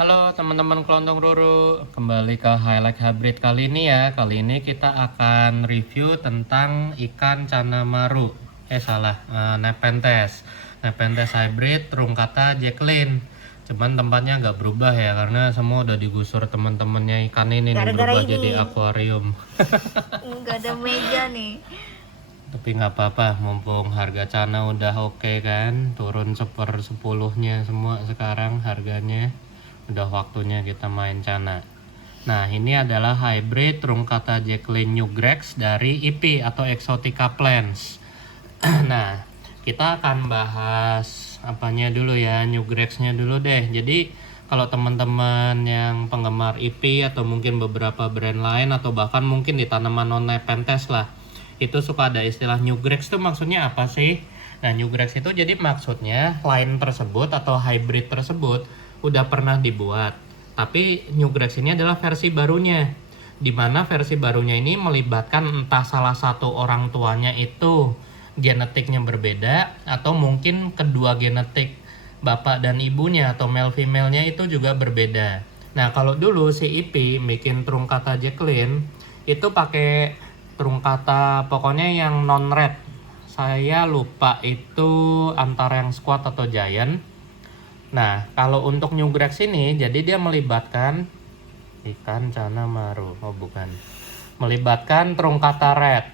Halo teman-teman kelontong Ruru, kembali ke Highlight Hybrid kali ini ya. Kali ini kita akan review tentang ikan cana maru. Nepenthes. Nepenthes Hybrid Truncata Jacqueline. Cuman tempatnya nggak berubah ya, karena semua udah digusur teman-temannya ikan ini nih, Gara-gara berubah ini jadi akuarium. nggak ada meja nih. Tapi nggak apa-apa, mumpung harga cana udah oke kan, turun 1/10-nya semua sekarang harganya. Udah waktunya kita main cana. Nah, ini adalah hybrid Truncata Jacqueline New Grex dari IP atau Exotica Plants. Nah, kita akan bahas apanya dulu ya, New Grex-nya dulu deh. Jadi, kalau teman-teman yang penggemar IP atau mungkin beberapa brand lain atau bahkan mungkin di tanaman non-Nepenthes lah, itu suka ada istilah New Grex itu maksudnya apa sih? Nah, New Grex itu jadi maksudnya line tersebut atau hybrid tersebut udah pernah dibuat. Tapi New Grex ini adalah versi barunya. Di mana versi barunya ini melibatkan entah salah satu orang tuanya itu genetiknya berbeda atau mungkin kedua genetik bapak dan ibunya atau male female-nya itu juga berbeda. Nah, kalau dulu si IP bikin Truncata Jacqueline itu pakai Truncata pokoknya yang non red. Saya lupa itu antara yang squat atau giant. Nah, kalau untuk New Grex ini, jadi dia melibatkan ikan cana maru. Oh, bukan. Melibatkan Truncata red.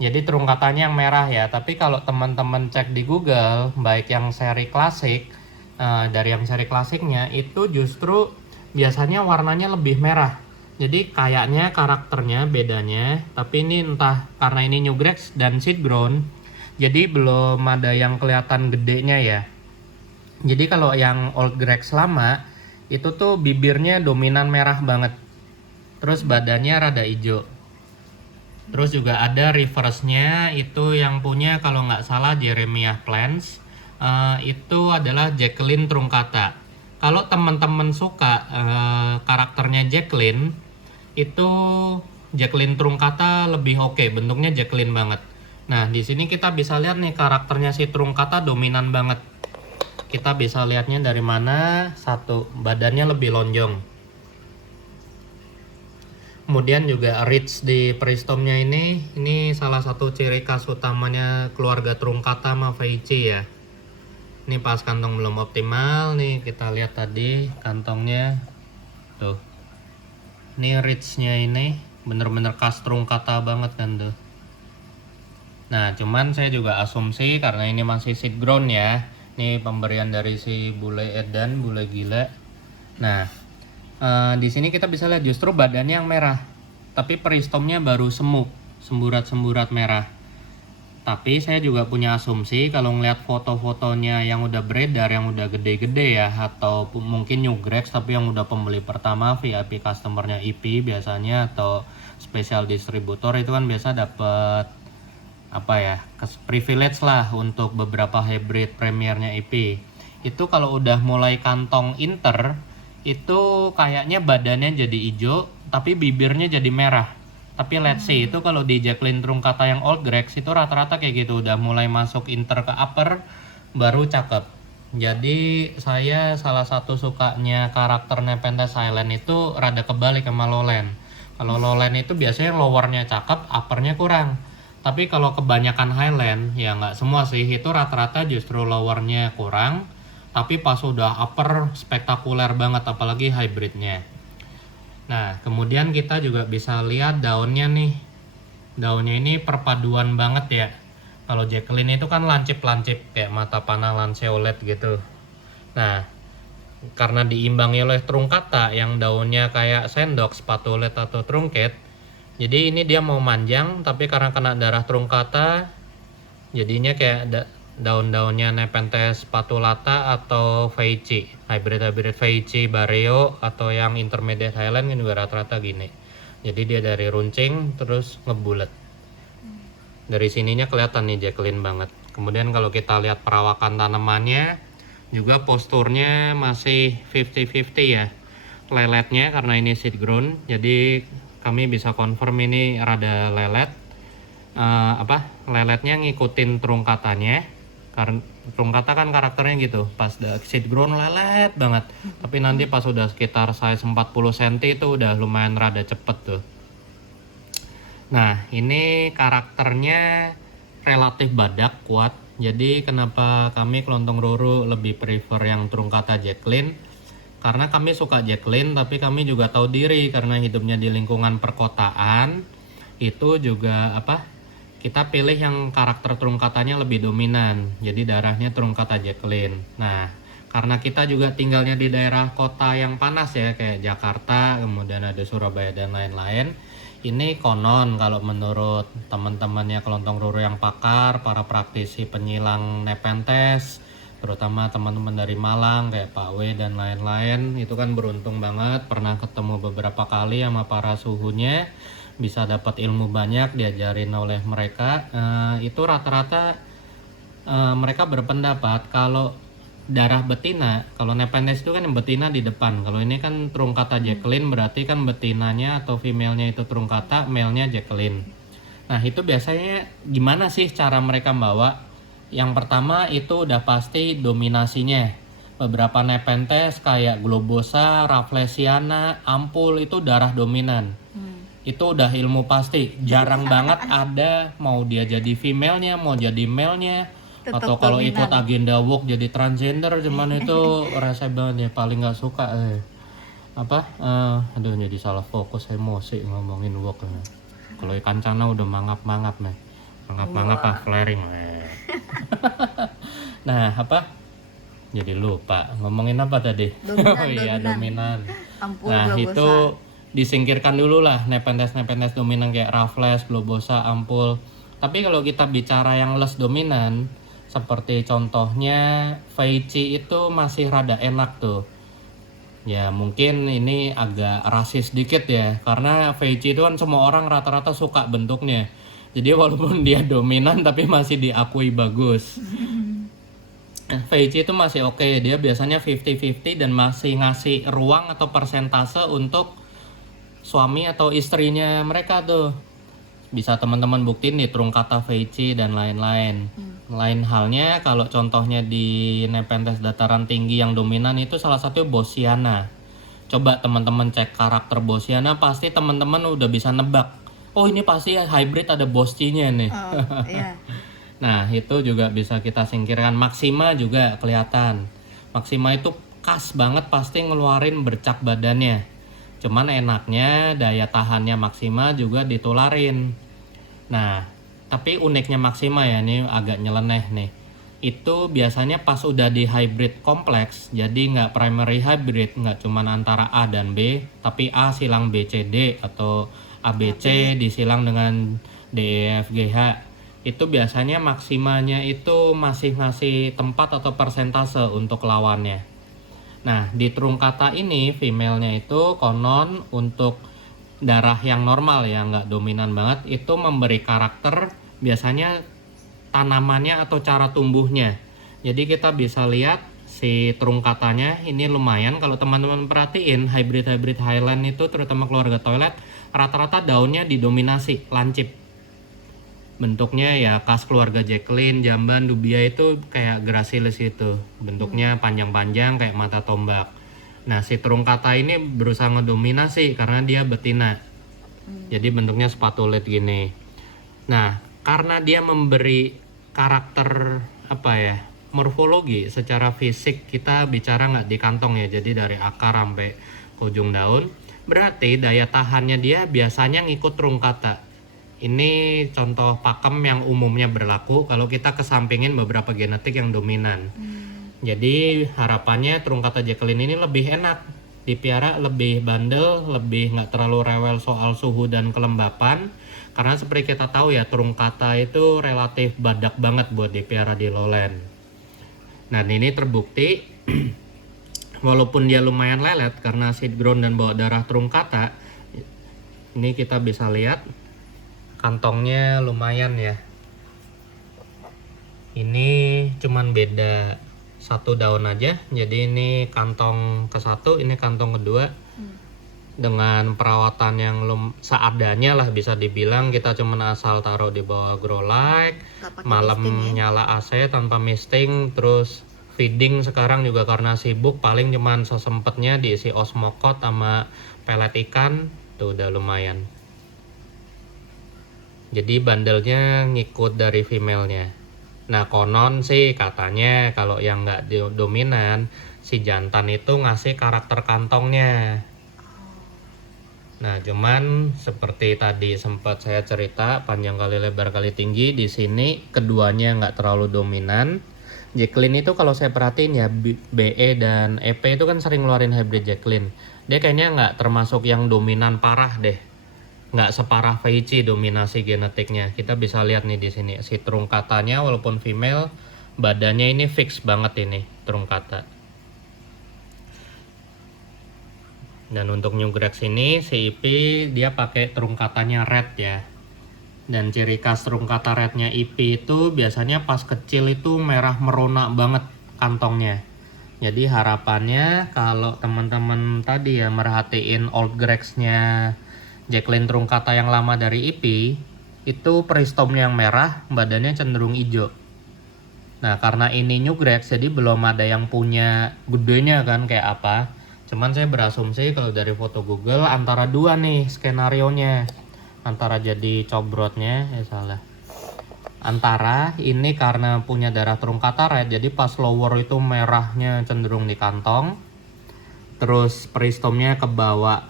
Jadi truncatanya yang merah ya. Tapi kalau teman-teman cek di Google, baik yang seri klasik, dari yang seri klasiknya, itu justru biasanya warnanya lebih merah. Jadi kayaknya karakternya bedanya. Tapi ini entah karena ini New Grex dan seed grown, jadi belum ada yang kelihatan gedenya ya. Jadi kalau yang Old Grex lama itu tuh bibirnya dominan merah banget. Terus badannya rada hijau. Terus juga ada reverse-nya itu yang punya kalau nggak salah Jeremiah Plants. Itu adalah Jacqueline Truncata. Kalau teman-teman suka karakternya Jacqueline, itu Jacqueline Truncata lebih oke, bentuknya Jacqueline banget. Nah, di sini kita bisa lihat nih karakternya si Truncata dominan banget. Kita bisa lihatnya dari mana? Satu, badannya lebih lonjong. Kemudian juga ridge di peristomnya ini salah satu ciri khas utamanya keluarga Truncata Mafeici ya. Ini pas kantong belum optimal nih, kita lihat tadi kantongnya. Tuh. Ini ridge-nya ini bener-bener khas Truncata banget kan tuh. Nah, cuman saya juga asumsi karena ini masih seed grown ya. Ini pemberian dari si bule edan, bule gila. Nah, di sini kita bisa lihat justru badannya yang merah, tapi peristomnya baru semburat-semburat merah. Tapi saya juga punya asumsi kalau ngeliat foto-fotonya yang udah beredar, yang udah gede-gede ya, atau mungkin New Grex tapi yang udah pembeli pertama VIP customernya IP biasanya atau special distributor itu kan biasa dapat apa ya, privilege lah untuk beberapa hybrid premiernya IP. Itu kalau udah mulai kantong inter itu kayaknya badannya jadi hijau tapi bibirnya jadi merah. Tapi let's see itu kalau di Jacqueline Truncata yang Old Grex itu rata-rata kayak gitu, udah mulai masuk inter ke upper baru cakep. Jadi saya salah satu sukanya karakter Nepenthes Island itu rada kebalik sama Lowland. Kalau Lowland itu biasanya lowernya cakep, uppernya kurang. Tapi kalau kebanyakan Highland, ya nggak semua sih, itu rata-rata justru lowernya kurang. Tapi pas udah upper spektakuler banget, apalagi hybridnya. Nah, kemudian kita juga bisa lihat daunnya nih. Daunnya ini perpaduan banget ya. Kalau Jacqueline itu kan lancip-lancip, kayak mata panah lanceolate gitu. Nah, karena diimbangi oleh Truncata yang daunnya kayak sendok, spatulate atau trunket, jadi ini dia mau manjang, tapi karena kena darah Truncata, jadinya kayak daun-daunnya Nepenthes spatulata atau Feici, hybrid Feici Bareo atau yang intermediate Highland kan juga rata-rata gini. Jadi dia dari runcing terus ngebulet. Dari sininya kelihatan nih Jacqueline banget. Kemudian kalau kita lihat perawakan tanamannya, juga posturnya masih 50-50 ya. Leletnya karena ini seed grown, jadi kami bisa confirm ini rada lelet. Leletnya ngikutin Truncatanya Truncata kan karakternya gitu, pas seed grown lelet banget. Tapi nanti pas udah sekitar size 40 cm itu udah lumayan rada cepet tuh. Nah, ini karakternya relatif badak, kuat. Jadi kenapa kami Kelontong Roro lebih prefer yang Truncata Jacqueline? Karena kami suka Jacqueline, tapi kami juga tahu diri karena hidupnya di lingkungan perkotaan. Itu juga kita pilih yang karakter Truncatanya lebih dominan. Jadi darahnya Truncata Jacqueline. Nah, karena kita juga tinggalnya di daerah kota yang panas ya, kayak Jakarta, kemudian ada Surabaya dan lain-lain. Ini konon kalau menurut teman-temannya Kelontong Roro yang pakar, para praktisi penyilang Nepenthes, terutama teman-teman dari Malang kayak Pak W dan lain-lain, itu kan beruntung banget pernah ketemu beberapa kali sama para suhunya, bisa dapat ilmu banyak diajarin oleh mereka. Itu rata-rata mereka berpendapat kalau darah betina, kalau Nepenthes itu kan yang betina di depan. Kalau ini kan Truncata Jacqueline, berarti kan betinanya atau female-nya itu Truncata, male-nya Jacqueline. Nah, itu biasanya gimana sih cara mereka bawa? Yang pertama itu udah pasti dominasinya. Beberapa Nepenthes kayak Globosa, Rafflesiana, Ampul itu darah dominan. Itu udah ilmu pasti. Jarang banget ada mau dia jadi female-nya, mau jadi male-nya. Tetap Atau kalau dominan. ikut agenda walk jadi transgender, cuman itu rese banget ya, paling nggak suka aduh jadi salah fokus, emosi ngomongin walk. Kalau ikan cana udah mangap-mangap nih, mangap-mangap flaring. Nah, jadi lupa ngomongin apa tadi? Dominan, Iya, dominan. Ampul, Nah, Globosa. itu disingkirkan dulu lah Nepenthes dominan kayak Raffles, Globosa, Ampul. Tapi kalau kita bicara yang less dominan, seperti contohnya Feici itu masih rada enak tuh. Ya mungkin ini agak rasis dikit ya, karena Feici itu kan semua orang rata-rata suka bentuknya. Jadi walaupun dia dominan tapi masih diakui bagus. Feici itu masih oke, dia biasanya 50-50 dan masih ngasih ruang atau persentase untuk suami atau istrinya mereka tuh. Bisa teman-teman buktiin di Truncata Feici dan lain-lain. Lain halnya kalau contohnya di Nepenthes dataran tinggi yang dominan itu salah satu Bosciana. Coba teman-teman cek karakter Bosciana, pasti teman-teman udah bisa nebak. Oh, ini pasti hybrid ada Bosci-nya nih. Oh, iya. Nah, itu juga bisa kita singkirkan. Maxima juga kelihatan. Maxima itu khas banget pasti ngeluarin bercak badannya. Cuman enaknya daya tahannya Maxima juga ditularin. Nah, tapi uniknya Maxima ya, ini agak nyeleneh nih. Itu biasanya pas udah di hybrid kompleks, jadi nggak primary hybrid, nggak cuman antara A dan B, tapi A silang B, C, D, atau ABC disilang dengan D, E, F, G, H. Itu biasanya Maximanya itu masih ngasih tempat atau persentase untuk lawannya. Nah, di Truncata ini female-nya itu konon untuk darah yang normal ya, nggak dominan banget, itu memberi karakter biasanya tanamannya atau cara tumbuhnya. Jadi kita bisa lihat si Truncatanya ini lumayan, kalau teman-teman perhatiin hybrid Highland itu terutama keluarga toilet rata-rata daunnya didominasi lancip. Bentuknya ya khas keluarga Jacqueline, Jamban, Dubia itu kayak Gracilis itu. Bentuknya panjang-panjang kayak mata tombak. Nah, si Truncata ini berusaha ngedominasi karena dia betina. Jadi bentuknya spatulet gini. Nah, karena dia memberi karakter morfologi secara fisik, kita bicara nggak di kantong ya, jadi dari akar sampai ke ujung daun. Berarti daya tahannya dia biasanya ngikut Truncata. Ini contoh pakem yang umumnya berlaku kalau kita kesampingin beberapa genetik yang dominan. Jadi harapannya Truncata Jacqueline ini lebih enak dipiara, lebih bandel, lebih nggak terlalu rewel soal suhu dan kelembapan. Karena seperti kita tahu ya, Truncata itu relatif badak banget buat dipiara di lowland. Nah, ini terbukti walaupun dia lumayan lelet karena seed grown dan bawa darah Truncata. Ini kita bisa lihat kantongnya lumayan ya. Ini cuman beda satu daun aja. Jadi ini kantong ke-1, ini kantong kedua. dengan perawatan yang seadanya lah, bisa dibilang. Kita cuman asal taruh di bawah grow light, Nggak pakai malam misting ya? nyala AC tanpa misting. Terus feeding sekarang juga karena sibuk, paling cuman sesempetnya diisi osmokot sama pelet ikan, tuh udah lumayan. Jadi bandelnya ngikut dari female-nya. Nah, konon sih katanya kalau yang nggak dominan, si jantan itu ngasih karakter kantongnya. Nah, cuman seperti tadi sempat saya cerita, panjang kali lebar kali tinggi, di sini keduanya nggak terlalu dominan. Jacqueline itu kalau saya perhatiin ya, BE dan EP itu kan sering ngeluarin hybrid Jacqueline. Dia kayaknya nggak termasuk yang dominan parah deh. Nggak separah Feici dominasi genetiknya. Kita bisa lihat nih di sini, si trungkatanya walaupun female, badannya ini fix banget ini trungkata. Dan untuk New Grex ini si IP dia pakai trungkatanya red ya. Dan ciri khas trungkata rednya IP itu biasanya pas kecil itu merah merona banget kantongnya. Jadi harapannya kalau teman-teman tadi ya merhatiin Old Grex-nya Jacqueline trungkata yang lama dari IP, itu peristomnya yang merah, badannya cenderung hijau. Nah, karena ini New Grex jadi belum ada yang punya gedenya kan kayak apa. Cuman saya berasumsi kalau dari foto Google antara dua nih skenarionya. Antara jadi cobrotnya, salah. Antara ini karena punya darah trungkata red, jadi pas lower itu merahnya cenderung di kantong. Terus peristomnya ke bawah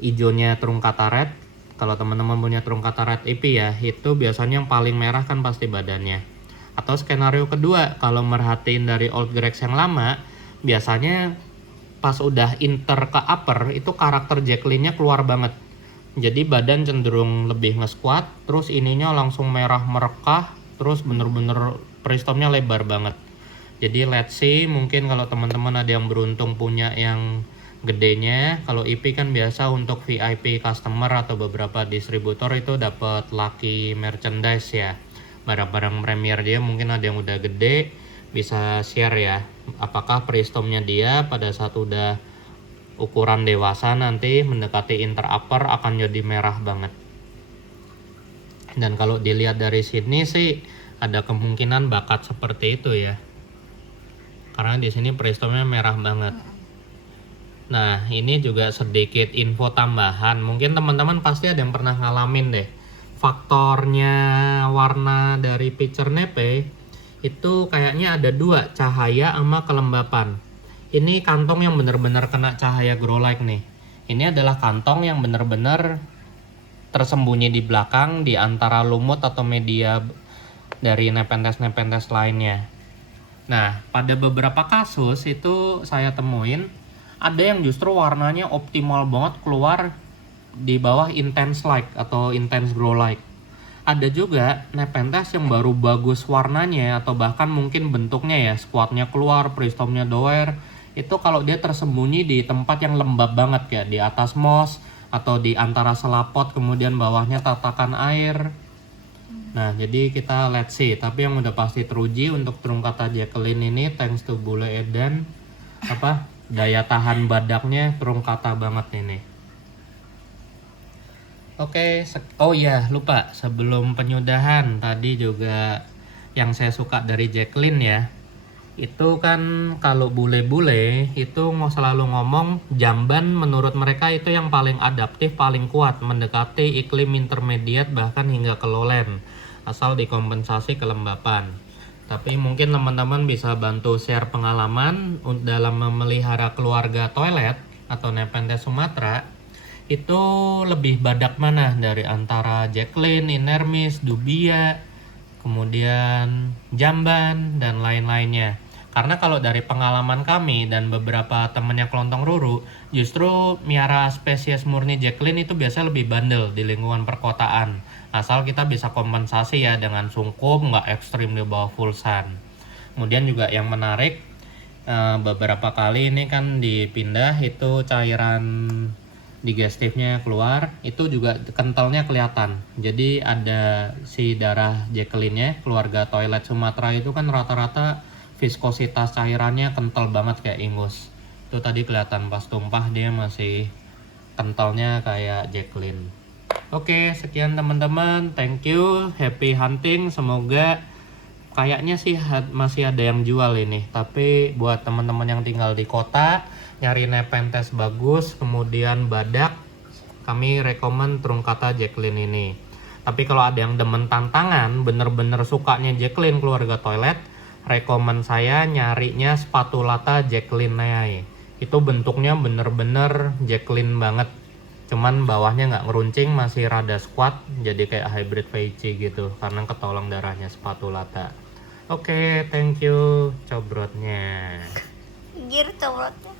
hijaunya trungkata red. Kalau teman-teman punya trungkata red IP ya, itu biasanya yang paling merah kan pasti badannya. Atau skenario kedua, kalau merhatiin dari Old Grex yang lama, biasanya pas udah inter ke upper itu karakter Jacqueline-nya keluar banget. Jadi badan cenderung lebih nge-squat, terus ininya langsung merah merekah, terus bener-bener peristomnya lebar banget. Jadi let's see, mungkin kalau teman-teman ada yang beruntung punya yang gedenya, kalau IP kan biasa untuk VIP customer atau beberapa distributor itu dapat lucky merchandise ya. Barang-barang premier dia mungkin ada yang udah gede, bisa share ya. Apakah peristomnya dia pada saat udah ukuran dewasa nanti mendekati inter upper akan jadi merah banget. Dan kalau dilihat dari sini sih ada kemungkinan bakat seperti itu ya. Karena di sini peristomnya merah banget. Nah, ini juga sedikit info tambahan. Mungkin teman-teman pasti ada yang pernah ngalamin deh. Faktornya warna dari pitcher nepe itu kayaknya ada dua, cahaya sama kelembapan. Ini kantong yang benar-benar kena cahaya grow light nih. Ini adalah kantong yang benar-benar tersembunyi di belakang di antara lumut atau media dari nepenthes lainnya. Nah, pada beberapa kasus itu saya temuin ada yang justru warnanya optimal banget keluar di bawah intense light atau intense grow light. Ada juga nepenthes yang baru bagus warnanya atau bahkan mungkin bentuknya ya, squatnya keluar, peristomnya doer, itu kalau dia tersembunyi di tempat yang lembab banget ya, di atas moss atau di antara selapot kemudian bawahnya tatakan air. Nah, jadi kita let's see. Tapi yang udah pasti teruji untuk trungkata Jacqueline ini thanks to bule edan daya tahan badaknya trungkata banget ini. Oke, oh iya lupa sebelum penyudahan tadi juga yang saya suka dari Jacqueline ya. Itu kan kalau bule-bule itu mau selalu ngomong jamban menurut mereka itu yang paling adaptif, paling kuat mendekati iklim intermediate bahkan hingga ke lowland asal dikompensasi kelembapan. Tapi mungkin teman-teman bisa bantu share pengalaman dalam memelihara keluarga toilet atau nepenthes Sumatera. Itu lebih badak mana dari antara Jacqueline, Inermis, Dubia, kemudian jamban dan lain-lainnya. Karena kalau dari pengalaman kami dan beberapa temennya kelontong ruru, justru miara spesies murni Jacqueline itu biasa lebih bandel di lingkungan perkotaan. Asal kita bisa kompensasi ya dengan sungkup, nggak ekstrim di bawah full sun. Kemudian juga yang menarik, beberapa kali ini kan dipindah itu cairan digestifnya keluar, itu juga kentalnya kelihatan. Jadi ada si darah Jacqueline-nya, keluarga toilet Sumatera itu kan rata-rata viskositas cairannya kental banget kayak ingus. Itu tadi kelihatan pas tumpah dia masih kentalnya kayak Jacqueline. Oke, sekian teman-teman, thank you, happy hunting. Semoga kayaknya sih masih ada yang jual ini, tapi buat teman-teman yang tinggal di kota nyari Nepenthes bagus kemudian badak, kami rekomen Truncata Jacqueline ini. Tapi kalau ada yang demen tantangan, bener-bener sukanya Jacqueline keluarga toilet, rekomen saya nyarinya Spatulata Jacqueline Neae. Itu bentuknya bener-bener Jacqueline banget, cuman bawahnya nggak ngeruncing, masih rada squat, jadi kayak hybrid VIC gitu karena ketolong darahnya Spatulata. Oke, thank you cobrotnya. Gir cobrotnya.